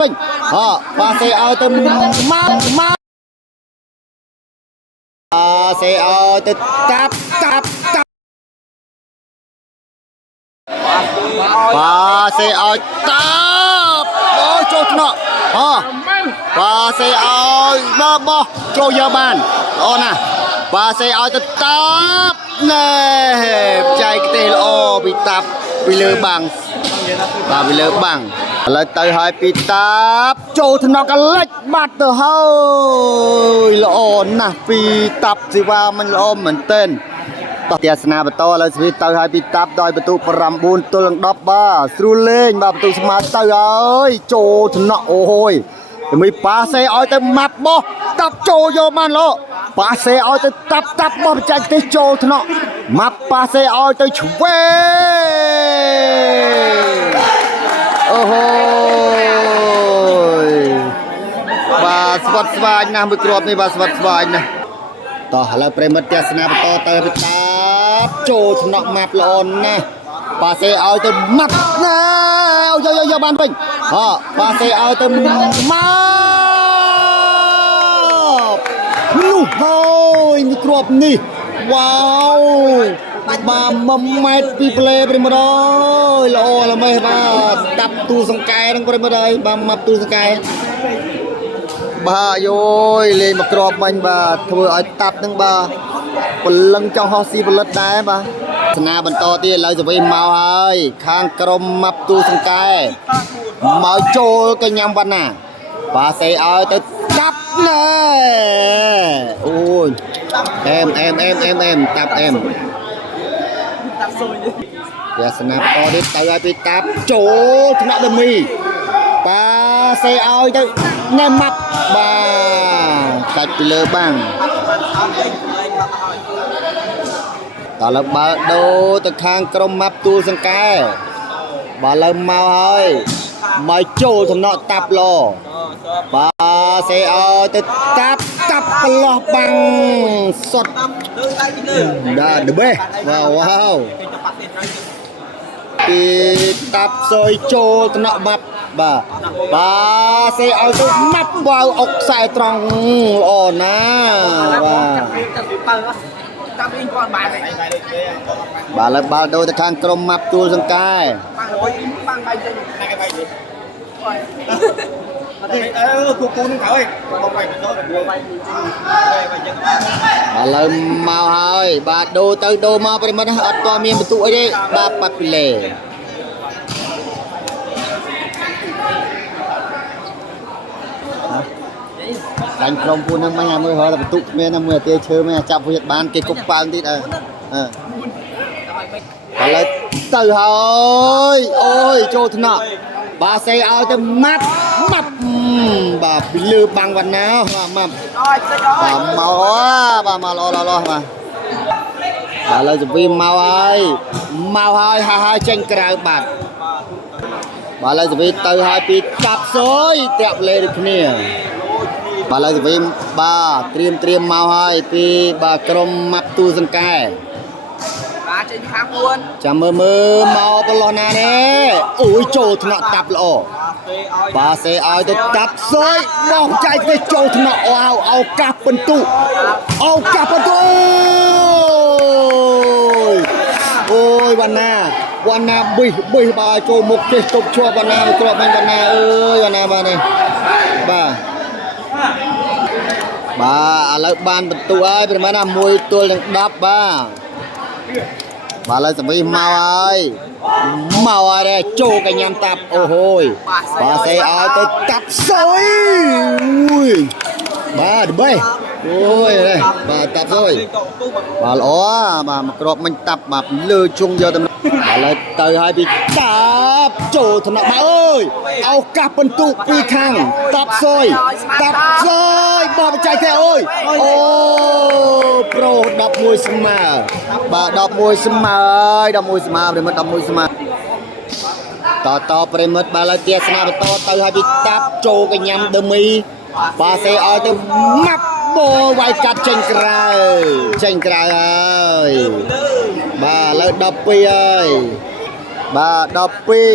bà xe ao tới má xe ao tới tap tap tap bà xe ao tap ôi chốt nọ bà xe ao bò cho giờ bàn nè bà xe ao tới tap nè chạy cái tên bị tap bị lừa bằng bà bị lừa bằng lại tới hai pi tap cho thằng nó cái lệch bắt từ hơi lộn nè pi tap gì vào mình ôm mình tênเตียสนาประตูเลยสิเตอร์ให้ปีตับดอยประตูปรำบุญตัวหลังดับบ้าสู้เล่นมาประตูสมาร์ตเตอร์เอ้ยโจชนะโอ้ยมีปาเซออยแต่มับบ่ตับโจโยมันโลปาเซออยแต่ตับบ่ใจแต่โจชนะมับปาเซออยแต่ช่วยโอ้โหบาสวัสดิ์สบายนะมือกรอบนี่บาสวัสดิ์สบายนะต่อแล้วเปรมเตียสนาประตูเตอร์ไปตาโจชนะมับลอนนะปาเซเอาแต่มับนะเอาเยอะๆบ้านเป็นปาเซเอาแต่มับลูกโอ้ยมีกรอบนี่ว้าวมาแมทปีเพลย์ไปมาเลยละโอ้ละไม่มาตับตูสังกายนั่งไปมาเลยมาตูสังกายบ้าโย้ยเลยมากรอบมันบ้าทำให้ตับนั่งบ้าปลังเจ้าฮอซีปลัดได้บ้าชนะบรรโตที่เราจะไปเมาให้ข้างกรมมับตูสังกายเมาโจก็ยำวันน่ะปาเซเอาแต่ตับเลยโอ้ยเอ็มตับเอ็มเดี๋ยวชนะบรรโตที่เตยไปตับโจชนะเดมีปาเซเอาแต่แนมมับบ้ากัดไปเลยบ้างตอนเราบาโดตะคางกรมมับตูสังกายบาเริ่มเมาเฮ้ยมาโจทำเนาะตับรอบาเซเอาแต่ตับปลอบบังสดได้เดเบ้ว้าวปีตับซอยโจทำเนาะมับบาเซเอาแต่มับบาวอกใส่ตรองอ่อนนะbà là bà đôi ta khang krom map tu sang kai bà là mau hơi bà đôi tới đôi mauไปมันอัดตัวเมียประตูไอ้ดิbàปัดไปเลยđánh krom pun nang maya mưa hơi là tụ mẹ nang mưa tia chơi mẹ chạm phụ nhật bán cái cục băng tí còn lại từ hồi ôi trôi thế nào bà xây ao cho mắt bà bị lừa bằng vật nào mà bà màu lo mà bà lời vì màu ơi hai tranh cào bạc bà lời vì từ hai pi cặp xối tẹo lên được nè bà lời vì bà triêm màu hai pi bà krom map tu sang kai chả mơ màu bà lo nè nè ôi trồ thằng nọ tập lọ bà sẽ ao tôi tập xôi bóng chạy cái trồ thằng nọ ao cặp bên tu ôi bà na bì bà trồ một cái cục chua bà na một bà na ơi bà na bà này bà lợi ban bên tu ơi bên mà làm mùi tôi đang đắp bà lên sẽ bị mau ơi đây trô cái nhằm tập ô hôi bà sẽ ai tới tập xôi ui bà đi bê ôi đây bà tập rồi bà lõ bà mặc rộp mình tập bà lừa chung vô tầm bà lên tới hai bị tập trô thầm nặng bà ơi ao cặp bên tụ pi khang tập xôi bà chạy theo ơi ô pro đập mùi xâm mà bà đập mùi xâm mà ơi đập mùi xâm mà để mất đập mùi xâm màต่อไปหมดบาลาเตียสนาต่อให้ไปตับโจกันยำเดมีปาเซออยจะมับโบไว้กัดเจงกรายบาลาดอปปี้บาดอปปี้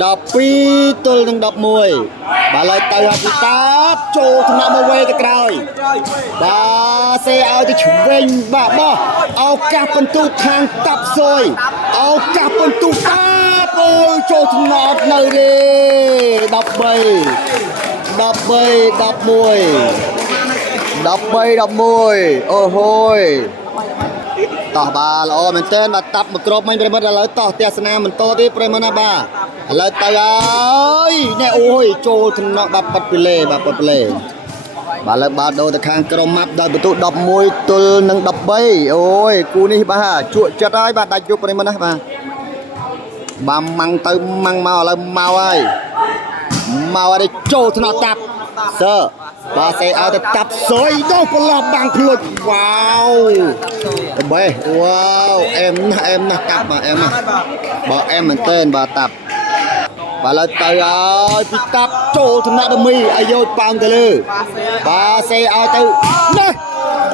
12 ទល់នឹង 11 បាទឡើយទៅហើយពីតាបចូលថ្នាក់មកវេទៅក្រោយបាទសេឲ្យទៅឆ្វេងបាទបោះឱកាសបន្ទូខាងតាប់សុយឱកាសបន្ទូតាបអូយចូលថ្នាក់នៅទេ13 11អូហូយតោះបាទល្អមែនទែនបាទតាប់មកគ្របមិញប្រិមិត្តឥឡូវតោះទស្សនាបន្តទៀតប្រិមិត្តណាបាទឥឡូវទៅហើយនេះអូយចូលថ្នាក់បាទប៉ាត់ពីលេបាទប៉ាត់ពីលេបាទឥឡូវបាល់ដូរទៅខាងក្រុមម៉ាប់ដោយបន្ទុក11ទល់នឹង 13អូយគូនេះបាទជក់ចិត្តហើយបាទដាច់យុបប្រិមិត្តណាបាទម៉ាំងទៅម៉ាំងមកឥឡូវមកហើយចូលថ្នាក់តាប់សើបាទសេឲ្យទៅតាប់សុយដោះប្រឡោះបាំងភ្លុចវ៉ាវទៅបេះវ៉ាវអែមណាស់តាប់បាទអែមណាស់បាទអែមមែនទែនបាទតាប់បាទឡើយទៅហើយពីតាប់ចូលថ្នាក់ដមីឲ្យយកប៉ោងទៅលើបាទសេឲ្យទៅនេះ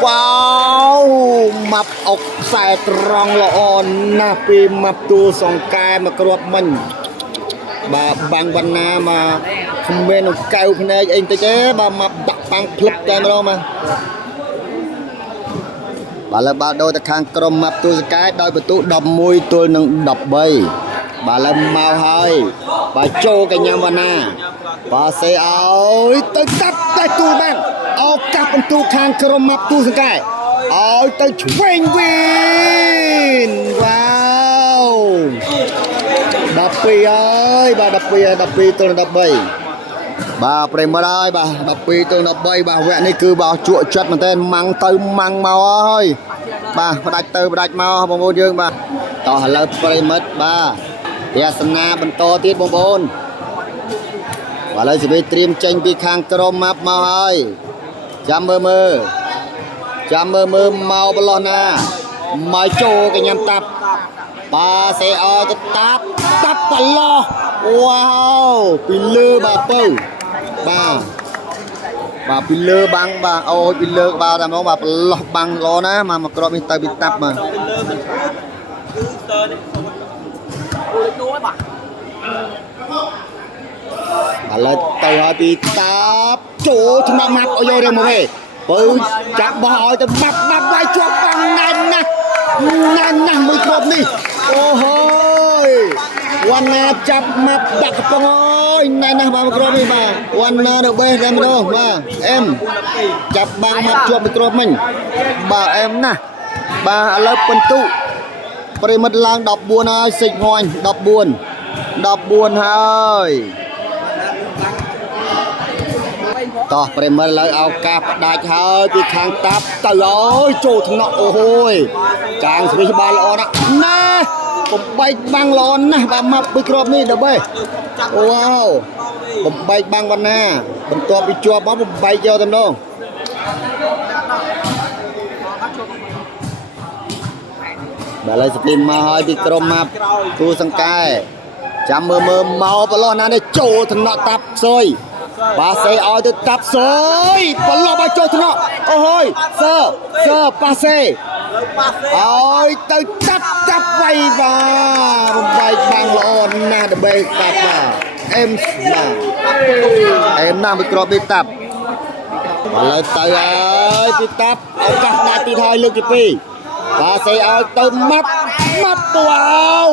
វ៉ាវម៉ាប់អុកខ្សែត្រង់ល្អណាស់ពីម៉ាប់ទួលសង្កែមកគ្រាប់មិញបាទបាំងវណ្ណាមកគ្មាននឹងកៅភ្នែកអីតិចទេបាទមកដាក់ប៉ាំងភ្លឹបតែម្ដងបាទលើបាល់ដូរទៅខាងក្រុមម៉ាប់ទូសកែដោយបន្ទុក11ទល់នឹង 13បាទលើមកហើយបាទចូលកញ្ញាវណ្ណាបាទសេឲ្យទៅកាប់តែទូបាំងឱកាសបន្ទុកខាងក្រុមម៉ាប់ទូសកែឲ្យទៅឆ្វេងវិញវ៉ាវ12ហើយបាទ12ទល់នឹង 13បាទប្រិមត្តហើយបាទ12ទល់13បាទវគ្គនេះគឺបាទជក់ចិត្តមែនតើម៉ាំងទៅម៉ាំងមកហើយបាទផ្ដាច់ទៅផ្ដាច់មកបងប្អូនយើងបាទតោះឥឡូវប្រិមត្តបាទទេសនាបន្តទៀតបងប្អូនបាទឥឡូវសេវីត្រៀមចេញពីខាងក្រុមម៉ាប់មកហើយចាំមើលមកបលោះណាមកចូលកញ្ញាតាប់បាទសេអទៅតាប់បលោះវ៉ាវពីលើបាទពៅបាទពីលើបាំងបាទអូយពីលើក្បាលតែហ្មងបាទប្រឡោះបាំងល្អណាស់មកក្របនេះទៅពីតាប់បាទគឺស្ទើរនេះអូយនោះបាទឥឡូវទៅហើយពីតាប់ចូលថ្នាក់ម៉ាប់ឲ្យយករឿងមកវិញបើចាប់បោះឲ្យទៅម៉ាប់វាយជាប់បាំងណែនណាស់មួយគ្របនេះអូហូយវណ្ណាចាប់ម៉ាប់ដាក់កំប៉ុងអើយណែណាស់បាទគ្របនេះបាទវណ្ណាទៅបេះតែម្ដងបាទអែមចាប់បាំងម៉ាប់ជាប់ពីគ្របមិញបាទអែមណាស់បាទឥឡូវបន្ទុប្រិមិត្តឡើង14ហើយសិចងាញ់14ហើយតោះប្រិមិត្តឥឡូវឱកាសផ្ដាច់ហើយពីខាងតាប់ទៅអើយចូលថ្នាក់អូហូយកាងស្វីបានល្អណាស់បំបែកបាំងល្អណាស់បាទម៉ាប់ពីគ្រាប់នេះដល់បេះវ៉ាវបំបែកបាំងវណ្ណាបន្ទាប់ពីជាប់មកបំបែកយកតែម្ដងបាទឥឡូវស្ទីមមកហើយពីក្រុមម៉ាប់ទូសង្កែចាំមើលមកប្រឡោះណានេះចូលថ្នាក់តាប់សុយបាទសេឲ្យទៅតាប់សុយប្រឡោះមកចូលថ្នាក់អូហើយសើប៉ាសេឲ្យទៅតាប់វៃបាទបំបែកបាំងល្អណាស់ដើម្បីតាប់បាទអែមណាស់ពីក្របនេះតាប់ឥឡូវទៅហើយពីតាប់ឱកាសដាច់ទីថយលើកទី2បាទសេឲ្យទៅម៉ាប់វ៉ាវ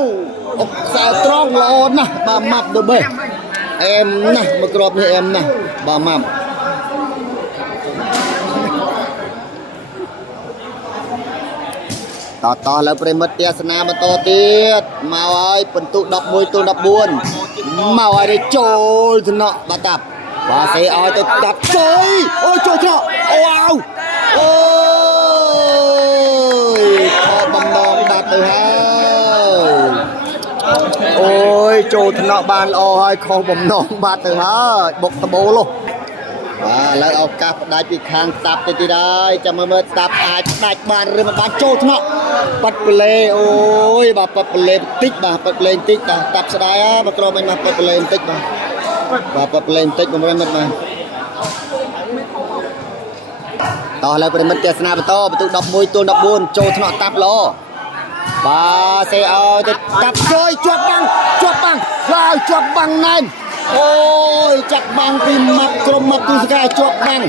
អុកខ្សែត្រង់ល្អណាស់បាទម៉ាប់ទៅបេះអែមណាស់មកគ្របនេះអែមណាស់បាទម៉ាប់តោះលើប្រិមិត្តទេសនាបន្តទៀតមកហើយបន្ទុក11ទល់14មកហើយចូលថ្នាក់បាទតាប់បាទសេឲ្យទៅតាប់ចូលអូចូលថ្នាក់អូវ៉ាវអូយខោបំណងបាត់ទៅហើយអូយចូលថ្នាក់បានល្អហើយខុសបំណងបាត់ទៅហើយបុកតបូលបាទឥឡូវឱកាសផ្ដាច់ពីខាងតាប់ទៅទៀតហើយចាំមើលតាប់អាចផ្ដាច់បានឬមិនបានចូលថ្នាក់ប៉ាត់ប្លេអូយបាទប៉ាត់ប្លេបន្តិចបាទប៉ាត់ប្លេបន្តិចតាប់ស្ដាយហ៎មកក្រមវិញមកប៉ាត់ប្លេបន្តិចបាទប៉ាត់ប្លេបន្តិចបំរើមិត្តបាទតោះឥឡូវប្រិមិត្តទេសនាបន្តបន្ទុក11ទល់14ចូលថ្នាក់តាប់ល្អ បាទសេអោទៅកាប់ជួយជាប់បាំងឡើយជាប់បាំងណែនអូយចាប់បាំងពីម៉ាត់ក្រុមម៉ាត់ទូសកាជាប់បាំង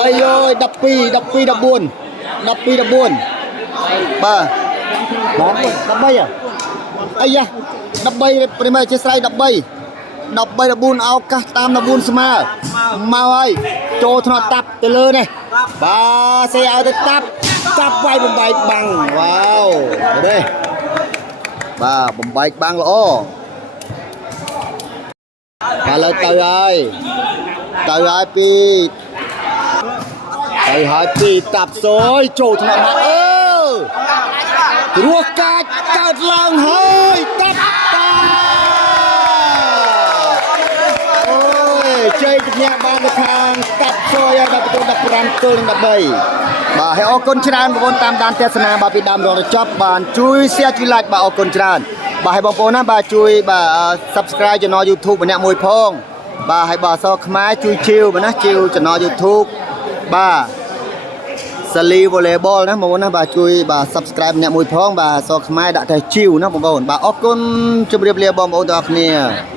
អើយ12 14 បាទ13អាយ៉ា13ព្រីមែរជាស្រ័យ13 14ឱកាសតាម14ស្មើមកហើយចូលថ្នាក់តាប់ទៅលើនេះបាទសេឲ្យទៅតាប់វាយបំបែកបាំងវ៉ាវនេះបាទបំបែកបាំងល្អឥឡូវទៅហើយពីតាប់សូយចូលថ្នាក់មករស់កាច់កើតឡើងហើយតាប់អូយជ័យជំនះបានទៅខាងតាប់សូយដល់ប្រទូ15ទល់នឹង13បាទហើយអរគុណច្រើនបងប្អូនតាមដានទស្សនាបាទពីដើមរហូតដល់ចប់បានជួយ share ជួយ like បាទអរគុណច្រើនបាទហើយបងប្អូនណាបាទជួយបាទ subscribe channel YouTube ម្នាក់មួយផងបាទហើយបាទអសរខ្មែរជួយជីវណាជីវ channel YouTube បាទសាលី volleyball ណាបងប្អូនណាបាទជួយបាទ subscribe ម្នាក់មួយផងបាទអសរខ្មែរដាក់តែជីវណាបងប្អូនបាទអរគុណជម្រាបលាបងប្អូនទាំងអស់គ្នា